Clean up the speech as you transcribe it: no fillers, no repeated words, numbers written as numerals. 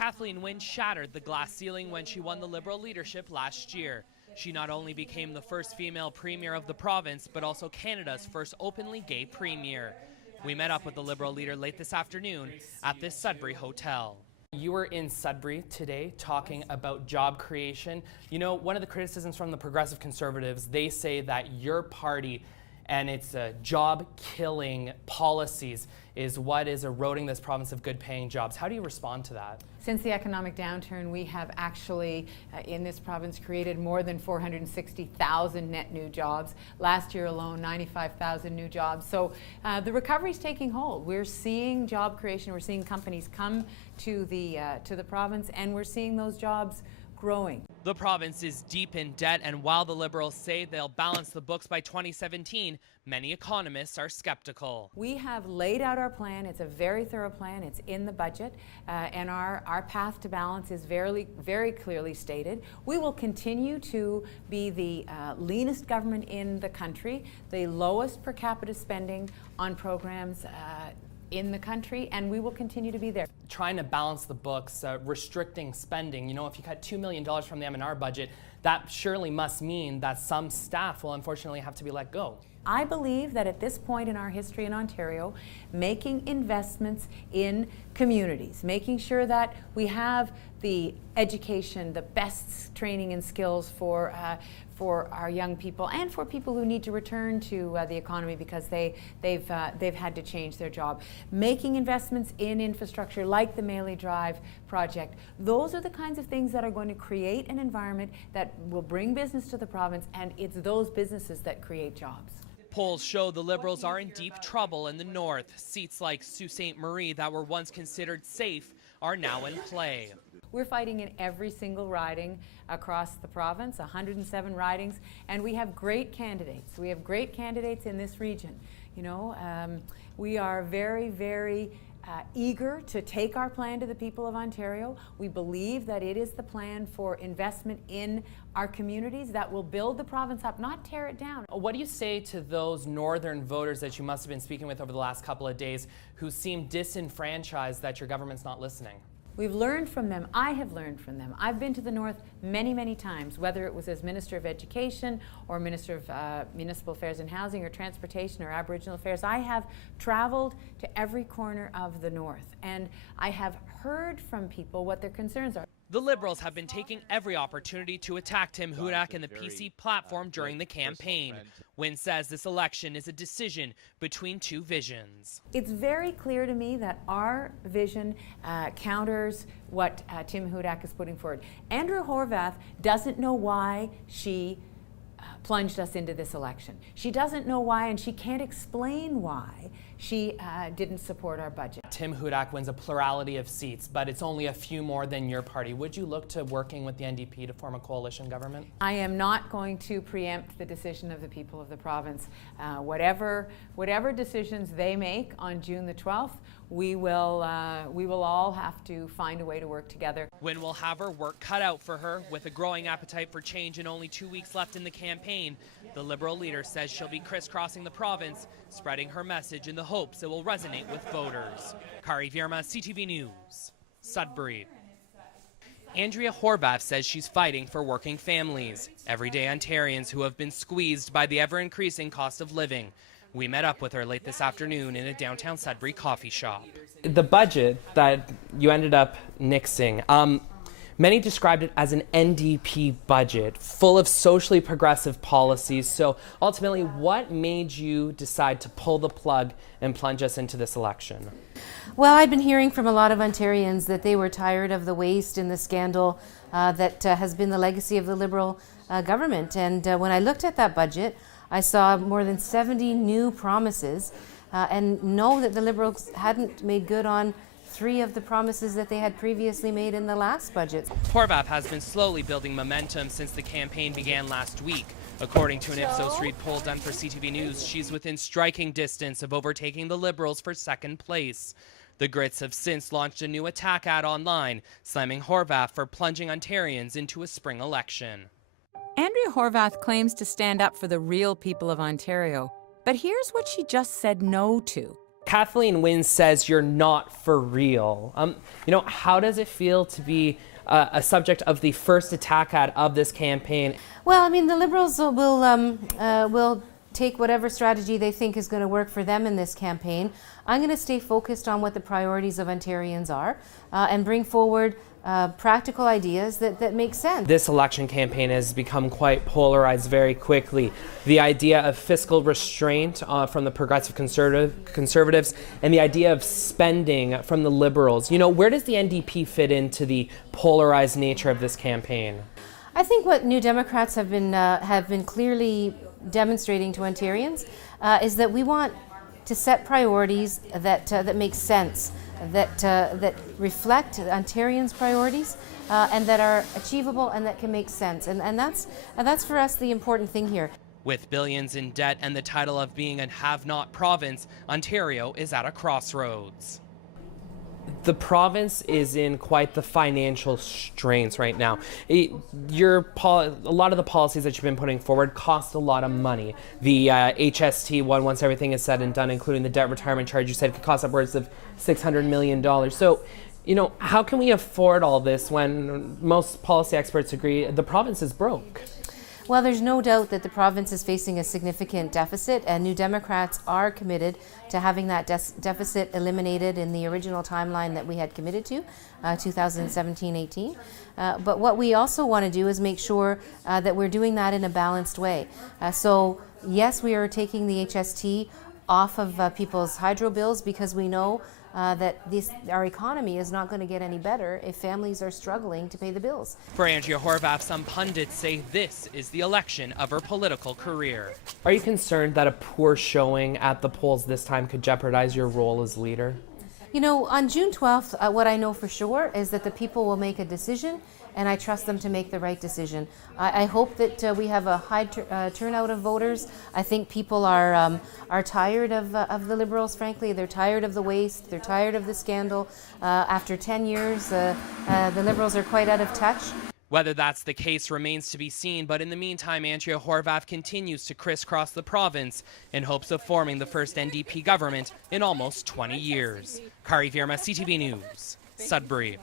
Kathleen Wynne shattered the glass ceiling when she won the Liberal leadership last year. She not only became the first female premier of the province, but also Canada's first openly gay premier. We met up with the Liberal leader late this afternoon at this Sudbury hotel. You were in Sudbury today talking about job creation. You know, one of the criticisms from the Progressive Conservatives, they say that your party and its job-killing policies is what is eroding this province of good-paying jobs. How do you respond to that? Since the economic downturn, we have actually, in this province, created more than 460,000 net new jobs. Last year alone, 95,000 new jobs. So the recovery is taking hold. We're seeing job creation. We're seeing companies come to the province, and we're seeing those jobs growing. The province is deep in debt, and while the Liberals say they'll balance the books by 2017, many economists are skeptical. We have laid out our plan. It's a very thorough plan. It's in the budget, and our path to balance is very, very clearly stated. We will continue to be the leanest government in the country, the lowest per capita spending on programs in the country, and we will continue to be there. Trying to balance the books, restricting spending. You know, if you cut $2 million from the M&R budget, that surely must mean that some staff will unfortunately have to be let go. I believe that at this point in our history in Ontario, making investments in communities, making sure that we have the education, the best training and skills for our young people and for people who need to return to the economy because they've had to change their job. Making investments in infrastructure like the Maley Drive project, those are the kinds of things that are going to create an environment that will bring business to the province, and it's those businesses that create jobs. Polls show the Liberals are in deep trouble in the north. Seats like Sault Ste. Marie that were once considered safe are now in play. We're fighting in every single riding across the province, 107 ridings, and we have great candidates. We have great candidates in this region. You know, we are very, very eager to take our plan to the people of Ontario. We believe that it is the plan for investment in our communities that will build the province up, not tear it down. What do you say to those northern voters that you must have been speaking with over the last couple of days who seem disenfranchised that your government's not listening? We've learned from them. I have learned from them. I've been to the North many, many times, whether it was as Minister of Education or Minister of Municipal Affairs and Housing or Transportation or Aboriginal Affairs. I have traveled to every corner of the North, and I have heard from people what their concerns are. The Liberals have been taking every opportunity to attack Tim Hudak and the PC platform during the campaign. Wynne says this election is a decision between two visions. It's very clear to me that our vision counters what Tim Hudak is putting forward. Andrea Horwath doesn't know why she plunged us into this election. She doesn't know why, and she can't explain why she didn't support our budget. Tim Hudak wins a plurality of seats, but it's only a few more than your party. Would you look to working with the NDP to form a coalition government? I am not going to preempt the decision of the people of the province. Whatever decisions they make on June the 12th, we will all have to find a way to work together. Wynne will have her work cut out for her. With a growing appetite for change and only 2 weeks left in the campaign, the Liberal leader says she'll be crisscrossing the province, spreading her message in the hopes it will resonate with voters. Kari Vierimaa, CTV News, Sudbury. Andrea Horwath says she's fighting for working families, everyday Ontarians who have been squeezed by the ever-increasing cost of living. We met up with her late this afternoon in a downtown Sudbury coffee shop. The budget that you ended up nixing, many described it as an NDP budget, full of socially progressive policies. So ultimately, what made you decide to pull the plug and plunge us into this election? Well, I'd been hearing from a lot of Ontarians that they were tired of the waste and the scandal that has been the legacy of the Liberal government. And when I looked at that budget, I saw more than 70 new promises and know that the Liberals hadn't made good on 3 of the promises that they had previously made in the last budget. Horwath has been slowly building momentum since the campaign began last week. According to an Ipsos Reid poll done for CTV News, she's within striking distance of overtaking the Liberals for second place. The Grits have since launched a new attack ad online, slamming Horwath for plunging Ontarians into a spring election. Andrea Horwath claims to stand up for the real people of Ontario, but here's what she just said no to: Kathleen Wynne says you're not for real. How does it feel to be a subject of the first attack ad of this campaign? Well, I mean, the Liberals will take whatever strategy they think is going to work for them in this campaign. I'm going to stay focused on what the priorities of Ontarians are and bring forward practical ideas that make sense. This election campaign has become quite polarized very quickly. The idea of fiscal restraint from the progressive conservatives and the idea of spending from the Liberals. Where does the NDP fit into the polarized nature of this campaign? I think what New Democrats have been clearly demonstrating to Ontarians is that we want to set priorities that make sense, that reflect Ontarians' priorities and that are achievable and that can make sense. And that's for us the important thing here. With billions in debt and the title of being a have-not province, Ontario is at a crossroads. The province is in quite the financial strains right now. A lot of the policies that you've been putting forward cost a lot of money. The HST one, once everything is said and done, including the debt retirement charge, you said could cost upwards of $600 million. So, how can we afford all this when most policy experts agree the province is broke? Well, there's no doubt that the province is facing a significant deficit, and New Democrats are committed to having that deficit eliminated in the original timeline that we had committed to, 2017-18. But what we also want to do is make sure that we're doing that in a balanced way. So yes, we are taking the HST off of people's hydro bills because we know that our economy is not going to get any better if families are struggling to pay the bills. For Andrea Horwath, some pundits say this is the election of her political career. Are you concerned that a poor showing at the polls this time could jeopardize your role as leader? On June 12th, what I know for sure is that the people will make a decision, and I trust them to make the right decision. I hope that we have a high turnout of voters. I think people are tired of the Liberals, frankly. They're tired of the waste. They're tired of the scandal. After 10 years, the Liberals are quite out of touch. Whether that's the case remains to be seen, but in the meantime, Andrea Horwath continues to crisscross the province in hopes of forming the first NDP government in almost 20 years. Kari Vierimaa, CTV News, Sudbury.